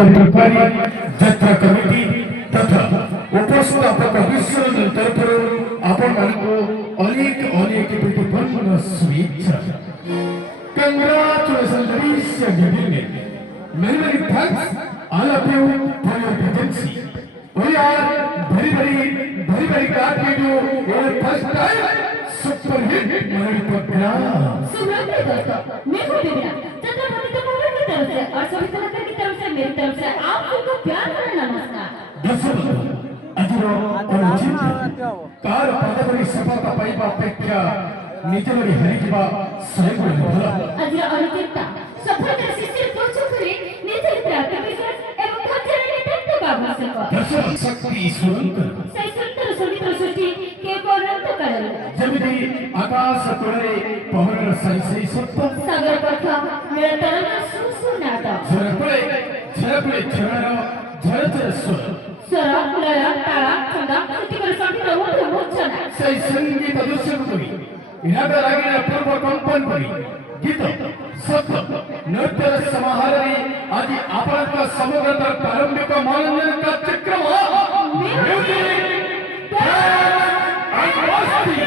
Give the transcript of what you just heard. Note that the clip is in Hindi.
ଯାତ୍ରା କମିଟି ତଥା ଉପସ୍ଥାପକ ବିଶ୍ୱର ତରଫରୁ ଆପଣମାନଙ୍କୁ ଅନେକ ଅନେକ ପୂର୍ଣ୍ଣ शुभेच्छा। Congratulations, ladies and gentlemen. Many many thanks all of you for your presence. We are very glad to do your first time super hit movie program. Subrat दोस्तों, मैं हूँ दिव्या। छत्रपति तपोवन की तरफ से और सभी कलाकार की तरफ से मेरी तरफ से आप सबको प्यार भरा नमस्कार। दर्शकों, अजीरो और चिंता कार पदवी सफलता पाइबा अपेक्षा निजरी हरिजिबा स्वयं भला। अजीरो और चिंता सफलता शिष्य कोचो करे निजरी आत्मविश्वास एवं खर्चरे नेतृत्व आवश्यक। दर्शक शक्ति सुरंतर सही सुंदर संगीत सृष्टि के कोरंत करल। जमिदी आकाश तोड़े पवन सही सत्ता सागर पथा निरंतर सुनाता। झरपड़े झरण झर स्वर स्वर लय ताला छंद कृतिकर संगीत होते मोचना सही संगीत दर्शक करी इनाद रागिನ पूर्व कंपन करी गीत शब्द नृत्य समाहारी आदि आपणक समग्र प्रारंभिक मनोरंजन कार्यक्रम म्यूजिक एंड मस्ती